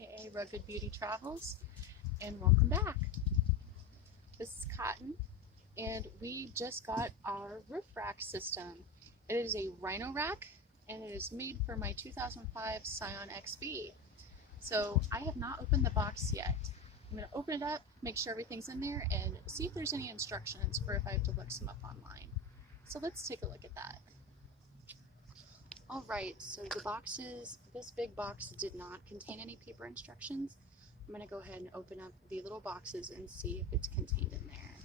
aka Rugged Beauty Travels, and welcome back. This is Cotton, and we just got our roof rack system. It is a Rhino rack, and it is made for my 2005 Scion XB. So I have not opened the box yet. I'm going to open it up, make sure everything's in there, and see if there's any instructions for if I have to look some up online. So let's take a look at that. Alright, so the boxes, this big box did not contain any paper instructions. I'm going to go ahead and open up the little boxes and see if it's contained in there.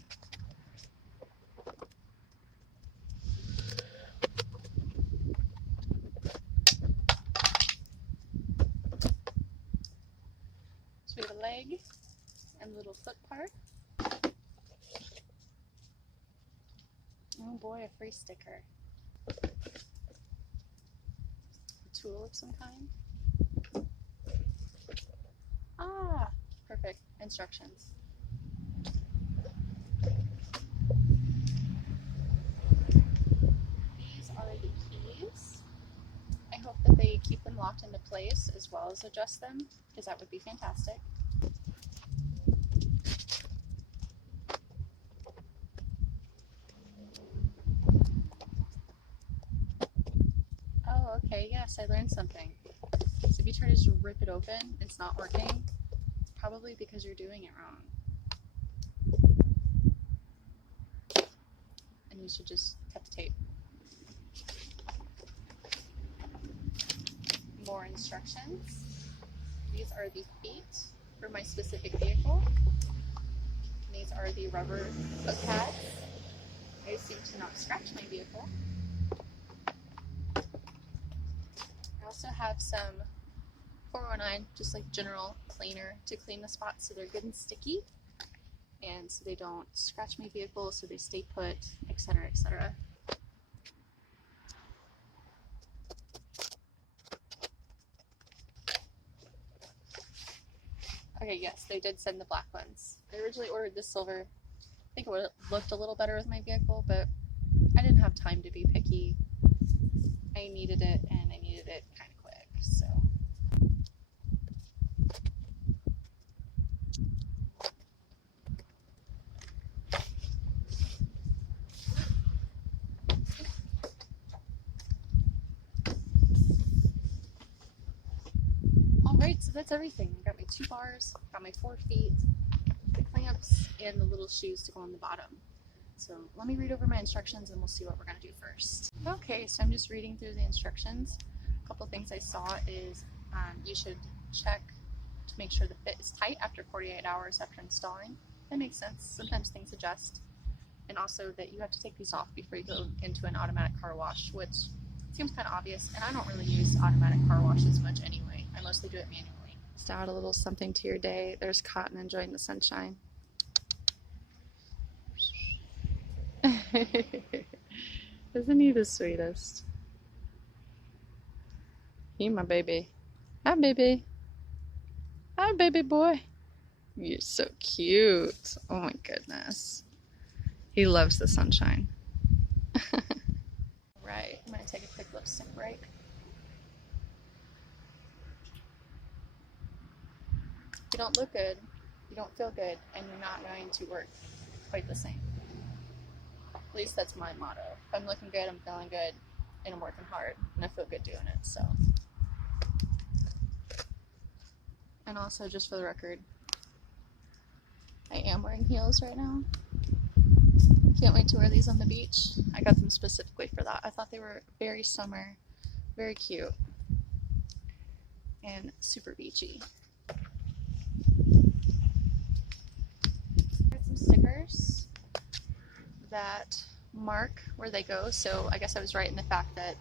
So we have a leg and a little foot part. Oh boy, a free sticker. Tool of some kind. Ah, perfect. Instructions. These are the keys. I hope that they keep them locked into place as well as adjust them, because that would be fantastic. Oh, okay, yes, I learned something. So if you try to just rip it open, it's not working. It's probably because you're doing it wrong. And you should just cut the tape. More instructions. These are the feet for my specific vehicle. These are the rubber foot pads. They seem to not scratch my vehicle. I also have some 409, just like general cleaner to clean the spots so they're good and sticky, and so they don't scratch my vehicle, so they stay put, etc., etc. Okay, yes, they did send the black ones. I originally ordered the silver. I think it would have looked a little better with my vehicle, but I didn't have time to be picky. I needed it, and I needed it kind of quick, so. Alright, so that's everything. I got my 2 bars, got my 4 feet, the clamps, and the little shoes to go on the bottom. So let me read over my instructions and we'll see what we're going to do first. Okay, so I'm just reading through the instructions. A couple things I saw is you should check to make sure the fit is tight after 48 hours after installing. That makes sense. Sometimes things adjust. And also that you have to take these off before you go into an automatic car wash, which seems kind of obvious, and I don't really use automatic car washes much anyway. I mostly do it manually. Just add a little something to your day. There's Cotton enjoying the sunshine. Isn't he the sweetest? He my baby. Hi, baby. Hi, baby boy. You're so cute. Oh my goodness. He loves the sunshine. Right, I'm going to take a quick lipstick break. If you don't look good, you don't feel good, and you're not going to work quite the same. At least that's my motto. If I'm looking good, I'm feeling good, and I'm working hard, and I feel good doing it, so. And also, just for the record, I am wearing heels right now. Can't wait to wear these on the beach. I got them specifically for that. I thought they were very summer, very cute, and super beachy. Got some stickers that mark where they go, so I guess I was right in the fact that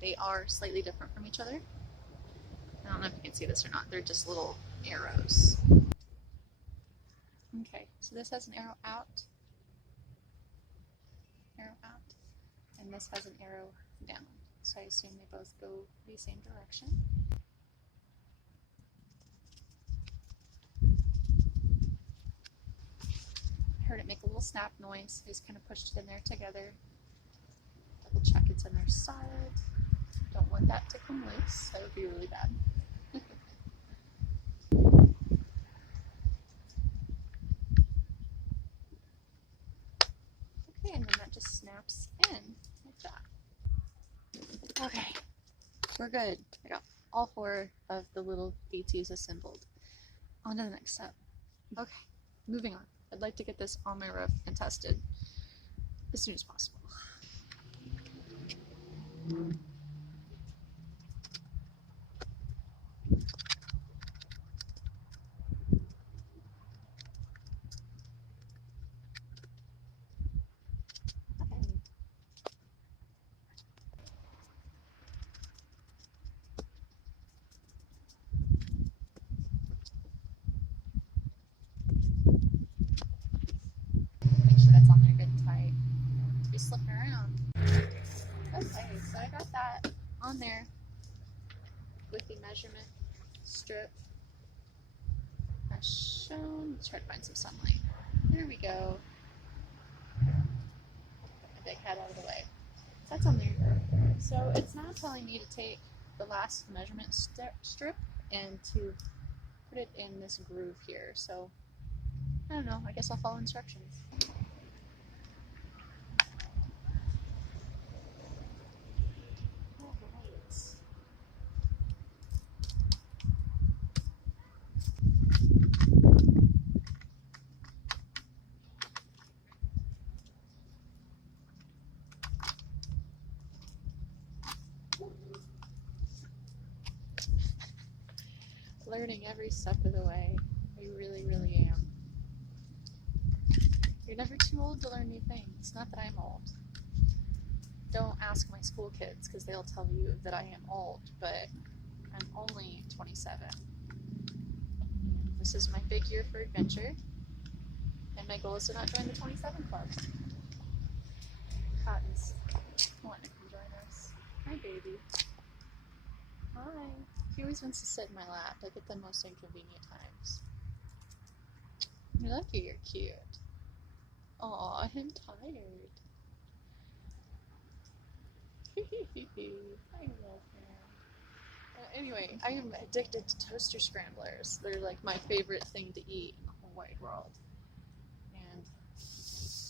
they are slightly different from each other. I don't know if you can see this or not. They're just little arrows. Okay, so this has an arrow out, and this has an arrow down. So I assume they both go the same direction. I heard it make a little snap noise. I just kind of pushed it in there together. Double check it's in there solid. Don't want that to come loose. That would be really bad. just snaps in like that. Okay, we're good. I got all 4 of the little feeties assembled. On to the next step. Okay, moving on. I'd like to get this on my roof and tested as soon as possible. Make sure that's on there good and tight. Be slipping around. Okay, so I got that on there with the measurement strip as shown. Let's try to find some sunlight. There we go. Put my big head out of the way. So that's on there. So it's now telling me to take the last measurement strip and to put it in this groove here. So I don't know, I guess I'll follow instructions. Learning every step of the way. I really, really am. You're never too old to learn new things. Not that I'm old. Don't ask my school kids because they'll tell you that I am old, but I'm only 27. This is my big year for adventure, and my goal is to not join the 27 club. Cotton's wanting to come join us. Hi, baby. Hi. He always wants to sit in my lap, like at the most inconvenient times. You're lucky you're cute. Aw, I'm tired. I love him. Anyway, I am addicted to toaster scramblers. They're like my favorite thing to eat in the whole wide world. And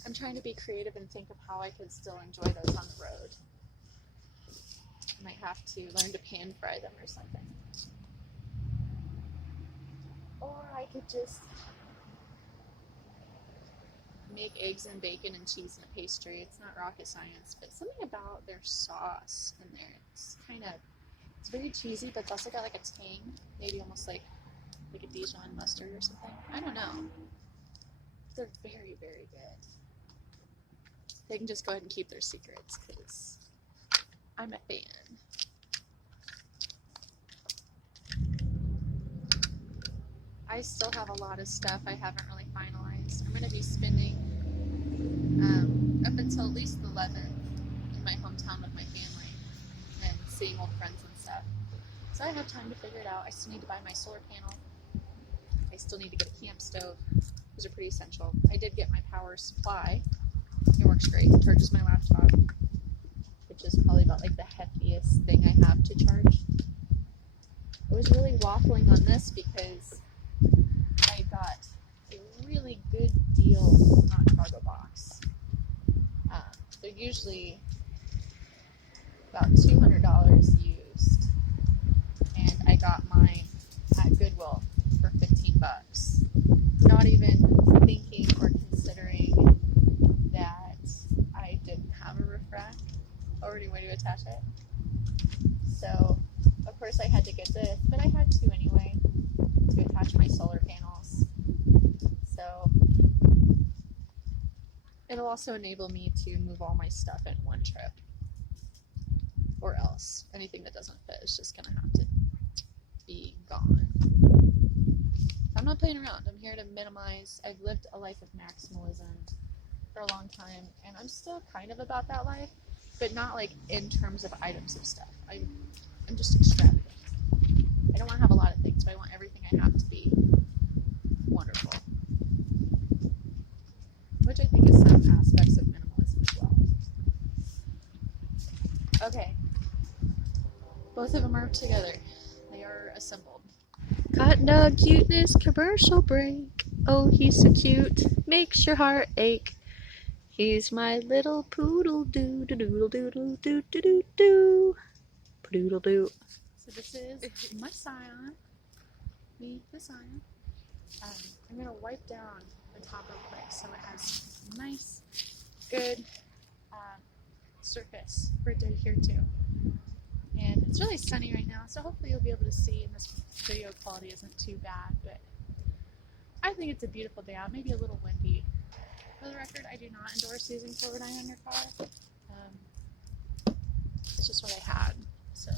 I'm trying to be creative and think of how I could still enjoy those on the road. I might have to learn to pan fry them or something. Or I could just make eggs and bacon and cheese in a pastry. It's not rocket science, but something about their sauce in there. It's it's very cheesy, but it's also got like a tang, maybe almost like a Dijon mustard or something. I don't know. They're very, very good. They can just go ahead and keep their secrets because I'm a fan. I still have a lot of stuff I haven't really finalized. I'm going to be spending up until at least the 11th in my hometown with my family and seeing old friends and stuff. So I have time to figure it out. I still need to buy my solar panel. I still need to get a camp stove. Those are pretty essential. I did get my power supply. It works great. It charges my laptop, which is probably about like the heftiest thing I have to charge. I was really waffling on this because I got a really good deal on Cargo Box. They're usually about $200 used, and I got mine at Goodwill for $15. Not even thinking or considering that I didn't have a roof rack or any way to attach it. So, of course, I had to get this, but I had to anyway to attach my solar panels. So, it'll also enable me to move all my stuff in one trip. Or else, anything that doesn't fit is just gonna have to be gone. I'm not playing around. I'm here to minimize. I've lived a life of maximalism for a long time, and I'm still kind of about that life, but not like in terms of items of stuff. I'm just extravagant. I don't want to have a lot of things, but I want everything I have to be wonderful. Which I think is some aspects of minimalism as well. Okay. Both of them are together. They are assembled. Cotton dog cuteness commercial break. Oh, he's so cute. Makes your heart ache. He's my little poodle doo doo doodle doodle doo doo doo doo. Poodle doo. So this is my scion. Me, the scion. I'm gonna wipe down the top real quick so it has nice, good surface for it to adhere to. And it's really sunny right now, so hopefully you'll be able to see, and this video quality isn't too bad, but I think it's a beautiful day out, maybe a little windy. For the record, I do not endorse using silverdine on your car. It's just what I had, so.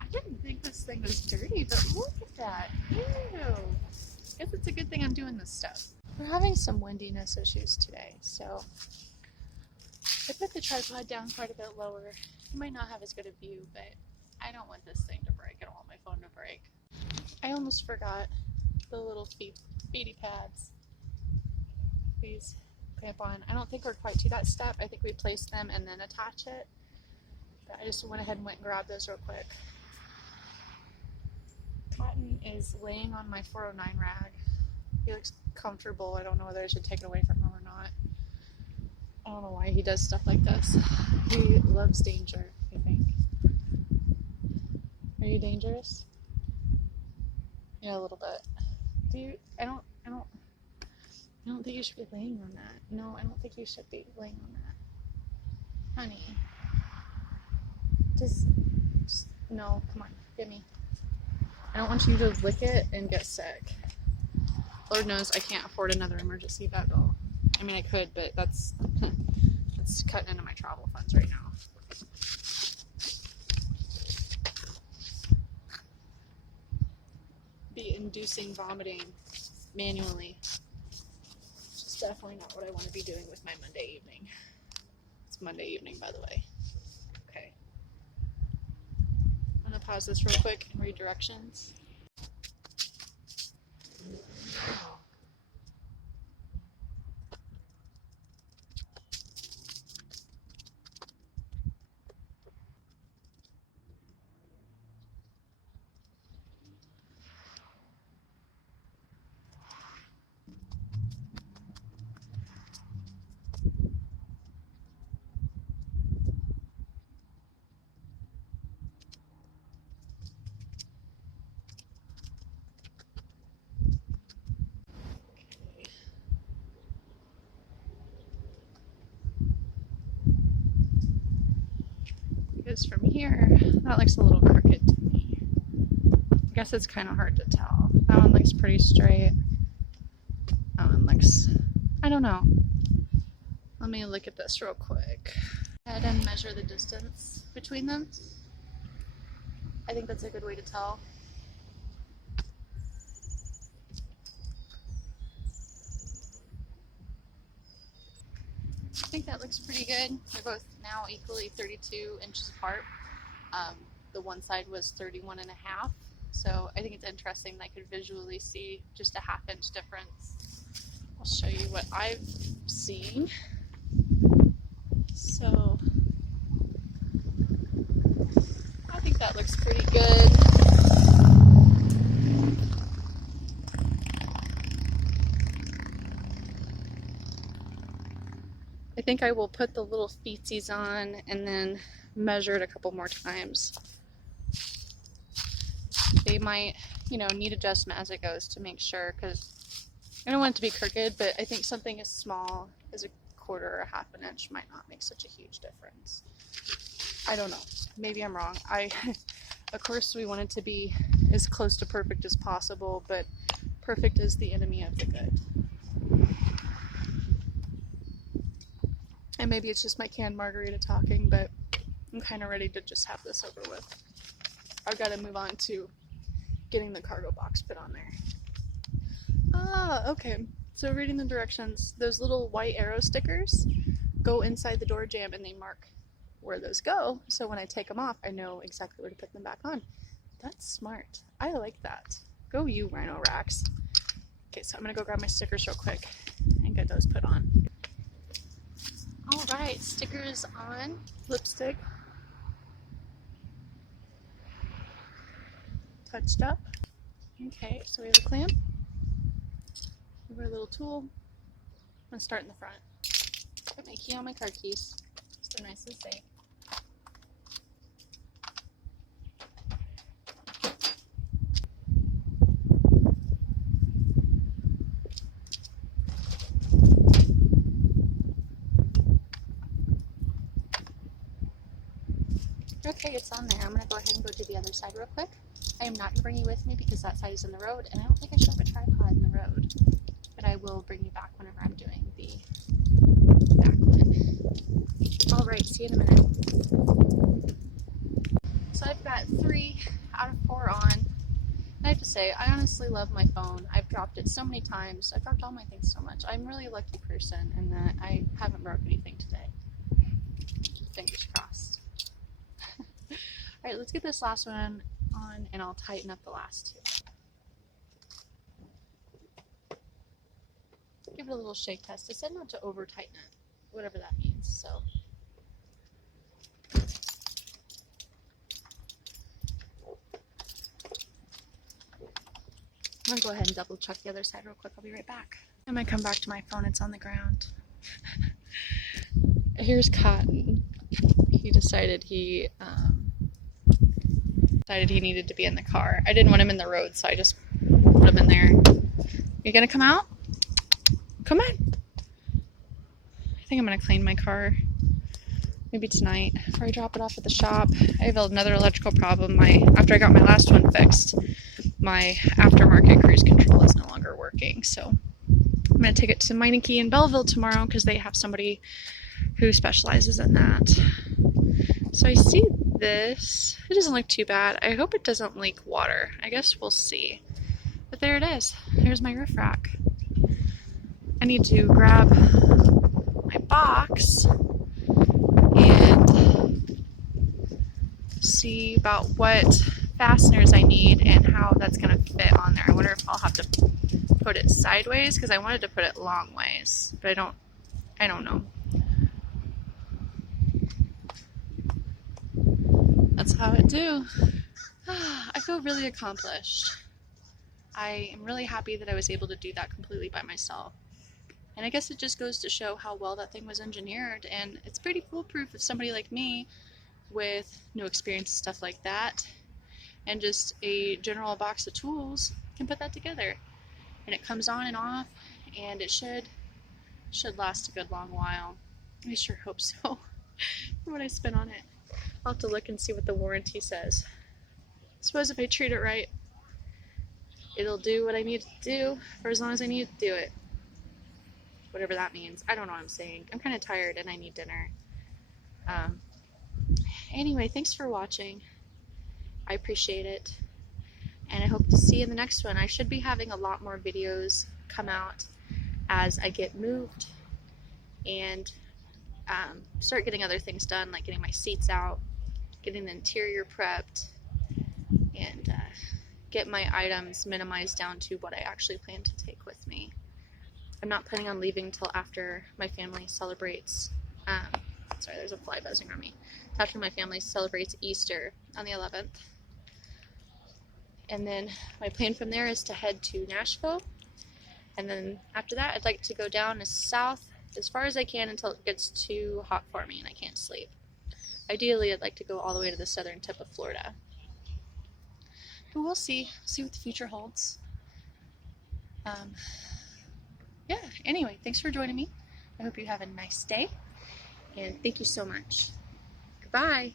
I didn't think this thing was dirty, but look at that. Ew. Guess it's a good thing I'm doing this stuff. We're having some windiness issues today, so I put the tripod down quite a bit lower. You might not have as good a view, but I don't want this thing to break. I don't want my phone to break. I almost forgot the little feety pads. These clamp on. I don't think we're quite to that step. I think we place them and then attach it. But I just went ahead and went and grabbed those real quick. Cotton is laying on my 409 rag. He looks comfortable. I don't know whether I should take it away from him or not. I don't know why he does stuff like this. He loves danger, I think. Are you dangerous? Yeah, a little bit. Do you? I don't think you should be laying on that. No, I don't think you should be laying on that. Honey. Just no, come on, give me. I don't want you to lick it and get sick. Lord knows I can't afford another emergency vet bill. I mean, I could, but that's cutting into my travel funds right now. Be inducing vomiting manually. Which is definitely not what I want to be doing with my Monday evening. It's Monday evening, by the way. Okay. I'm going to pause this real quick and read directions. Because from here, that looks a little crooked to me. I guess it's kind of hard to tell. That one looks pretty straight. That one looks, I don't know. Let me look at this real quick. Go ahead and measure the distance between them. I think that's a good way to tell. I think that looks pretty good. They're both now equally 32 inches apart. The one side was 31 and a half. So I think it's interesting that I could visually see just a half-inch difference. I'll show you what I've seen. So I think that looks pretty good. I think I will put the little feetsies on and then measure it a couple more times. They might, need adjustment as it goes to make sure, because I don't want it to be crooked, but I think something as small as a quarter or a half an inch might not make such a huge difference. I don't know. Maybe I'm wrong. Of course, we want it to be as close to perfect as possible, but perfect is the enemy of the good. And maybe it's just my canned margarita talking, but I'm kind of ready to just have this over with. I've got to move on to getting the cargo box put on there. Okay. So reading the directions, those little white arrow stickers go inside the door jamb and they mark where those go. So when I take them off, I know exactly where to put them back on. That's smart. I like that. Go you, Rhino Racks. Okay, so I'm going to go grab my stickers real quick and get those put on. Alright, stickers on, lipstick touched up. Okay, so we have a clamp, we have our little tool. I'm going to start in the front. Put my key on my car keys, so they're nice and safe. Okay, it's on there. I'm going to go ahead and go to the other side real quick. I am not going to bring you with me because that side is in the road, and I don't think I should have a tripod in the road. But I will bring you back whenever I'm doing the back one. Alright, see you in a minute. So I've got 3 out of 4 on. And I have to say, I honestly love my phone. I've dropped it so many times. I've dropped all my things so much. I'm really a lucky person in that I haven't broke anything today. Fingers crossed. Alright, let's get this last one on and I'll tighten up the last 2. Give it a little shake test. I said not to over tighten it, whatever that means, so. I'm gonna go ahead and double check the other side real quick. I'll be right back. I might come back to my phone, it's on the ground. Here's Cotton. He decided he needed to be in the car. I didn't want him in the road, so I just put him in there. You gonna come out? Come on. I think I'm gonna clean my car maybe tonight before I drop it off at the shop. I have another electrical problem. After I got my last one fixed, my aftermarket cruise control is no longer working. So I'm gonna take it to Meineke in Belleville tomorrow because they have somebody who specializes in that. So I see this. It doesn't look too bad. I hope it doesn't leak water. I guess we'll see. But there it is. Here's my roof rack. I need to grab my box and see about what fasteners I need and how that's going to fit on there. I wonder if I'll have to put it sideways because I wanted to put it long ways, but I don't know. That's how it do. I feel really accomplished. I am really happy that I was able to do that completely by myself. And I guess it just goes to show how well that thing was engineered, and it's pretty foolproof if somebody like me with no experience and stuff like that and just a general box of tools can put that together. And it comes on and off, and it should last a good long while. I sure hope so for what I spent on it. I'll have to look and see what the warranty says. I suppose if I treat it right, it'll do what I need to do for as long as I need to do it. Whatever that means. I don't know what I'm saying. I'm kind of tired and I need dinner. Anyway, thanks for watching. I appreciate it. And I hope to see you in the next one. I should be having a lot more videos come out as I get moved and start getting other things done, like getting my seats out, getting the interior prepped, and get my items minimized down to what I actually plan to take with me. I'm not planning on leaving until after my family celebrates, sorry, there's a fly buzzing on me. After my family celebrates Easter on the 11th. And then my plan from there is to head to Nashville. And then after that, I'd like to go down south as far as I can until it gets too hot for me and I can't sleep. Ideally, I'd like to go all the way to the southern tip of Florida. But we'll see. See what the future holds. Yeah, anyway, thanks for joining me. I hope you have a nice day. And thank you so much. Goodbye.